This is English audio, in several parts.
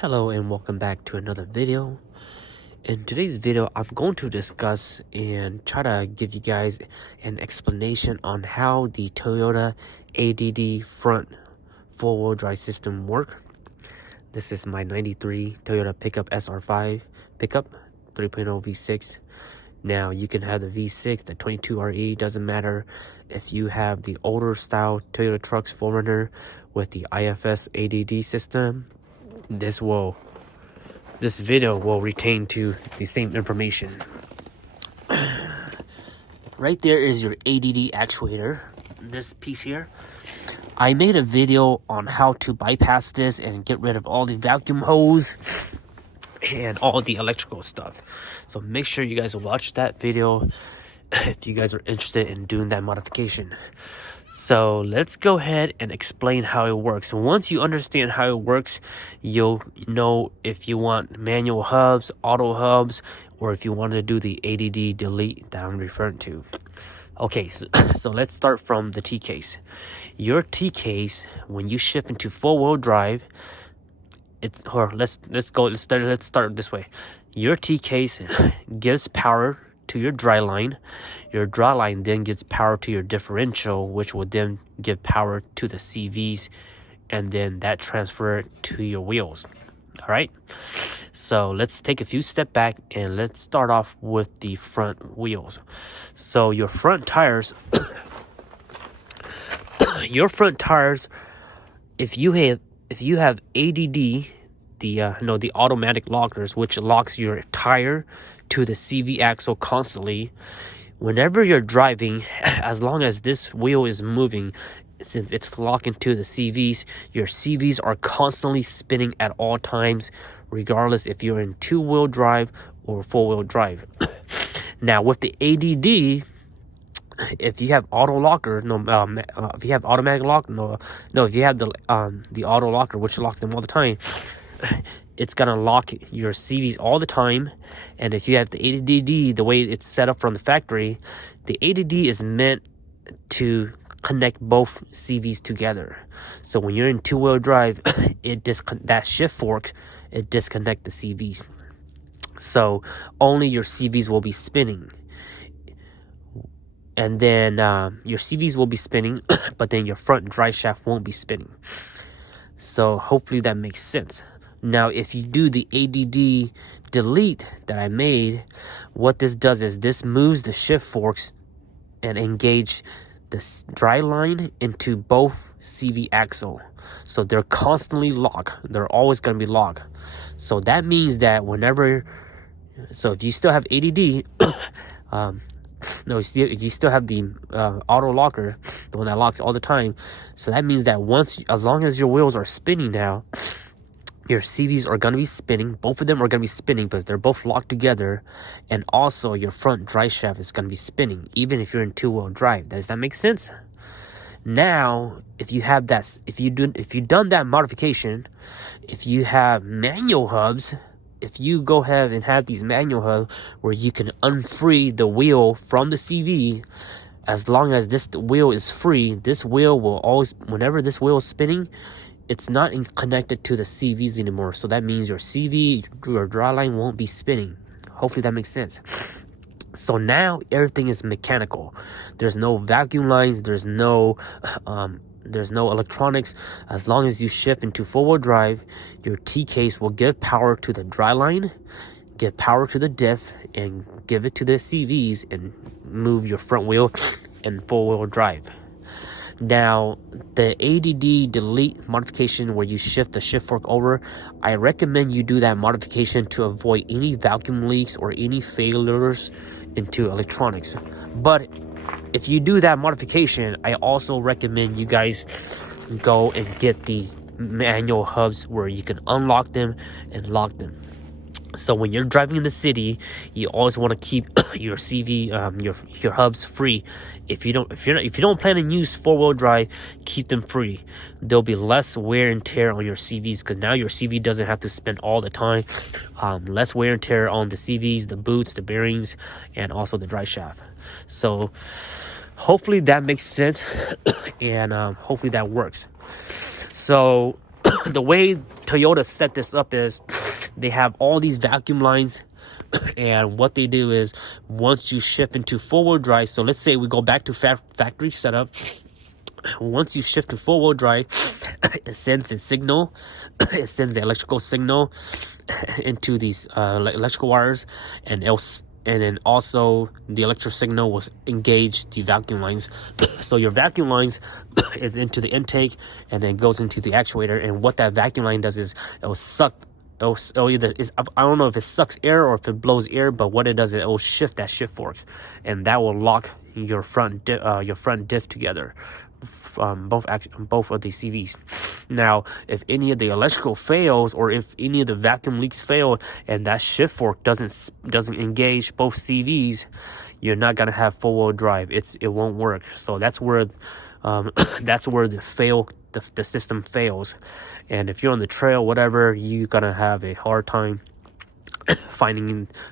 Hello and welcome back to another video. In today's video, I'm going to discuss and try to give you guys an explanation on how the Toyota ADD front four-wheel drive system work. This is my 93 Toyota pickup SR5 pickup 3.0 V6. Now you can have the V6, the 22RE, doesn't matter. If you have the older style Toyota trucks 4Runner with the IFS A.D.D system, this video will retain to the same information. Right there is your ADD actuator, this piece here. I made a video on how to bypass this and get rid of all the vacuum hose and all the electrical stuff. So make sure you guys watch that video if you guys are interested in doing that modification. So let's go ahead and explain how it works. Once you understand how it works, you'll know if you want manual hubs, auto hubs, or if you want to do the ADD delete that I'm referring to. Okay, so let's start from the T case. Your T case, when you shift into four-wheel drive, let's start this way. Your T case gives power to your dry line. Your dry line then gets power to your differential, which will then give power to the CVs, and then that transfer to your wheels. All right, so let's take a few steps back and let's start off with the front wheels. So your front tires if you have ADD, the automatic lockers, which locks your tire to the CV axle constantly. Whenever you're driving, as long as this wheel is moving, since it's locking to the CVs, your CVs are constantly spinning at all times, regardless if you're in two-wheel drive or four-wheel drive. Now with the ADD, if you have auto locker, if you have automatic lock, if you have the auto locker, which locks them all the time, it's gonna lock your CVs all the time. And if you have the ADD, the way it's set up from the factory, the ADD is meant to connect both CVs together. So when you're in two-wheel drive, that shift fork, it disconnects the CVs. So only your CVs will be spinning. And then your CVs will be spinning, but then your front drive shaft won't be spinning. So hopefully that makes sense. Now, if you do the ADD delete that I made, what this does is this moves the shift forks and engage this dry line into both CV axle. So they're constantly locked. They're always going to be locked. So that means that if you still have ADD, if you still have the auto locker, the one that locks all the time, so that means that as long as your wheels are spinning now, your CVs are going to be spinning. Both of them are going to be spinning because they're both locked together. And also your front drive shaft is going to be spinning, even if you're in two-wheel drive. Does that make sense? Now, if you've done that modification, if you have manual hubs, if you go ahead and have these manual hubs where you can unfree the wheel from the CV, as long as this wheel is free, this wheel will always, whenever this wheel is spinning, it's not connected to the CVs anymore. So that means your CV, your dry line won't be spinning. Hopefully that makes sense. So now everything is mechanical. There's no vacuum lines. There's no electronics. As long as you shift into four-wheel drive, your T case will give power to the dry line, give power to the diff, and give it to the CVs and move your front wheel in four-wheel drive. Now, the ADD delete modification where you shift the shift fork over, I recommend you do that modification to avoid any vacuum leaks or any failures into electronics. But if you do that modification, I also recommend you guys go and get the manual hubs where you can unlock them and lock them. So when you're driving in the city, you always want to keep your CV, your hubs free. If you don't plan to use four-wheel drive, keep them free. There'll be less wear and tear on your CVs because now your CV doesn't have to spin all the time. Less wear and tear on the CVs, the boots, the bearings, and also the drive shaft. So hopefully that makes sense, and hopefully that works. So the way Toyota set this up is they have all these vacuum lines, and what they do is once you shift into four-wheel drive, so let's say we go back to factory setup. Once you shift to four-wheel drive, it sends a signal. It sends the electrical signal into these electrical wires, and then also the electric signal will engage the vacuum lines. So your vacuum lines is into the intake and then goes into the actuator. And what that vacuum line does is it'll suck. It'll either I don't know if it sucks air or if it blows air, but what it does is it will shift that shift fork, and that will lock your front diff together. Both of the CVs. Now, if any of the electrical fails, or if any of the vacuum leaks fail, and that shift fork doesn't engage both CVs, you're not gonna have four-wheel drive. It won't work. So that's where the system fails. And if you're on the trail, whatever, you're gonna have a hard time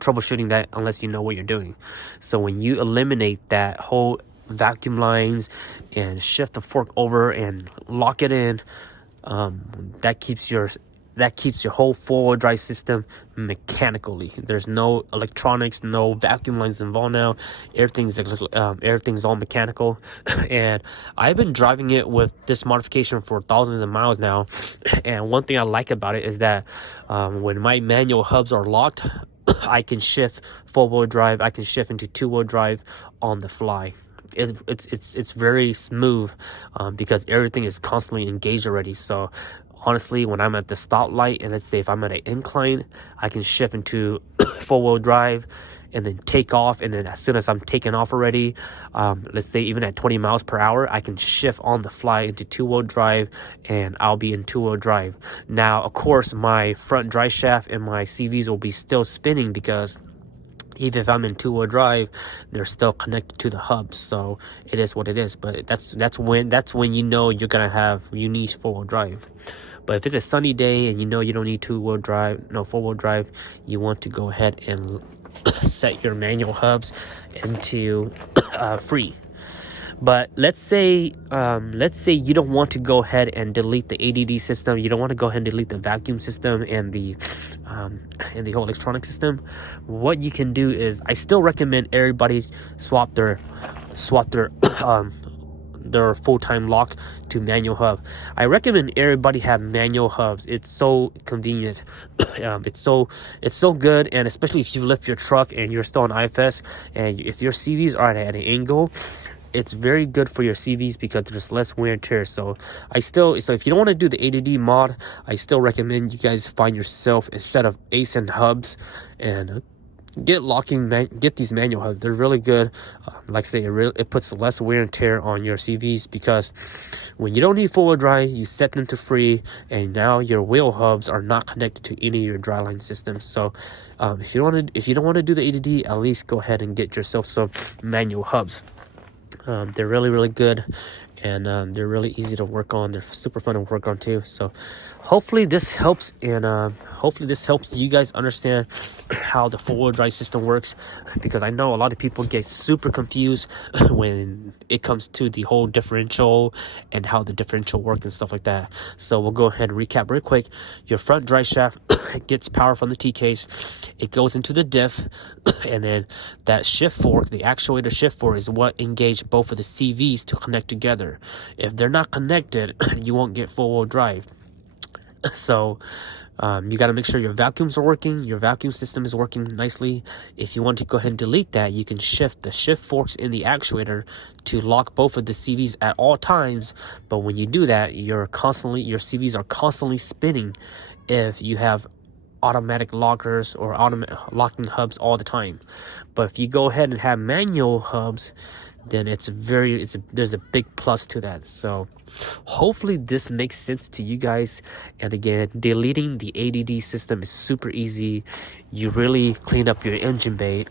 troubleshooting that unless you know what you're doing. So when you eliminate that whole vacuum lines and shift the fork over and lock it in, that keeps your whole four-wheel drive system mechanically. There's no electronics, no vacuum lines involved now. Everything's all mechanical. And I've been driving it with this modification for thousands of miles now, and one thing I like about it is that when my manual hubs are locked, I can shift four-wheel drive, I can shift into two-wheel drive on the fly. It's very smooth because everything is constantly engaged already. So honestly, when I'm at the stoplight, and let's say if I'm at an incline, I can shift into four-wheel drive and then take off, and then as soon as I'm taking off already, let's say even at 20 miles per hour, I can shift on the fly into two-wheel drive, and I'll be in two-wheel drive. Now, of course, my front drive shaft and my CVs will be still spinning, because even if I'm in two-wheel drive, they're still connected to the hubs. So it is what it is. But that's when you know you need four-wheel drive. But if it's a sunny day and you know you don't need four-wheel drive, you want to go ahead and set your manual hubs into free. But let's say you don't want to go ahead and delete the ADD system. You don't want to go ahead and delete the vacuum system and the whole electronic system. What you can do is, I still recommend everybody swap their full-time lock to manual hub. I recommend everybody have manual hubs. It's so convenient. It's so good, and especially if you lift your truck and you're still on IFS, and if your CVs are at an angle, it's very good for your CVs because there's less wear and tear. So if you don't want to do the ADD mod, I still recommend you guys find yourself a set of ASIN hubs and get these manual hubs. They're really good. Like I say, it puts less wear and tear on your CVs, because when you don't need four-wheel drive, you set them to free, and now your wheel hubs are not connected to any of your driveline systems. So if you don't want to do the ADD, at least go ahead and get yourself some manual hubs. They're really, really good, and they're really easy to work on. They're super fun to work on too. So hopefully this helps, and hopefully this helps you guys understand how the four-wheel drive system works, because I know a lot of people get super confused when it comes to the whole differential and how the differential works and stuff like that. So we'll go ahead and recap real quick. Your front drive shaft gets power from the T-case. It goes into the diff, and then that shift fork, the actuator shift fork, is what engage both of the CVs to connect together. If they're not connected, you won't get four-wheel drive. So you got to make sure your vacuums are working, your vacuum system is working nicely. If you want to go ahead and delete that, you can shift the shift forks in the actuator to lock both of the CVs at all times. But when you do that, your CVs are constantly spinning if you have automatic lockers or locking hubs all the time. But if you go ahead and have manual hubs, then there's a big plus to that. So hopefully this makes sense to you guys. And again, deleting the ADD system is super easy. You really clean up your engine bay.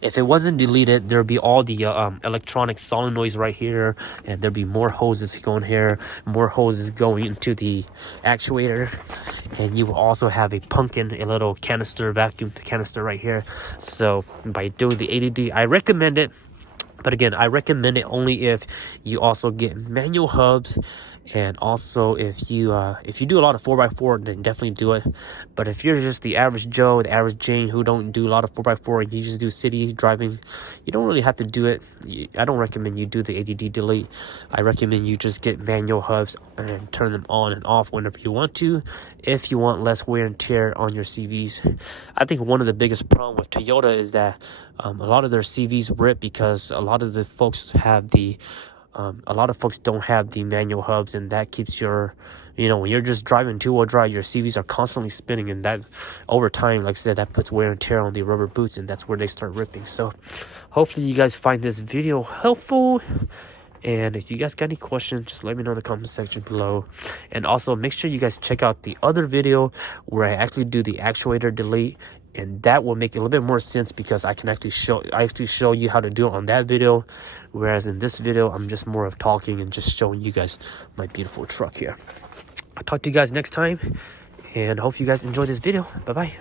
If it wasn't deleted, there'd be all the electronic solenoids right here, and there'd be more hoses going here, more hoses going into the actuator, and you will also have a little vacuum canister right here. So by doing the ADD, I recommend it. But again, I recommend it only if you also get manual hubs And also, if you do a lot of 4x4, then definitely do it. But if you're just the average Joe, the average Jane who don't do a lot of 4x4 and you just do city driving, you don't really have to do it. I don't recommend you do the ADD delete. I recommend you just get manual hubs and turn them on and off whenever you want to, if you want less wear and tear on your CVs. I think one of the biggest problems with Toyota is that a lot of their CVs rip because a lot of the folks have a lot of folks don't have the manual hubs, and that keeps your, when you're just driving two-wheel drive, your CVs are constantly spinning, and that over time, like I said, that puts wear and tear on the rubber boots, and that's where they start ripping. So hopefully you guys find this video helpful, and if you guys got any questions, just let me know in the comment section below. And also make sure you guys check out the other video where I actually do the actuator delete, and that will make a little bit more sense because I actually show you how to do it on that video, whereas in this video I'm just more of talking and just showing you guys my beautiful truck here. I'll talk to you guys next time, and hope you guys enjoy this video. Bye bye.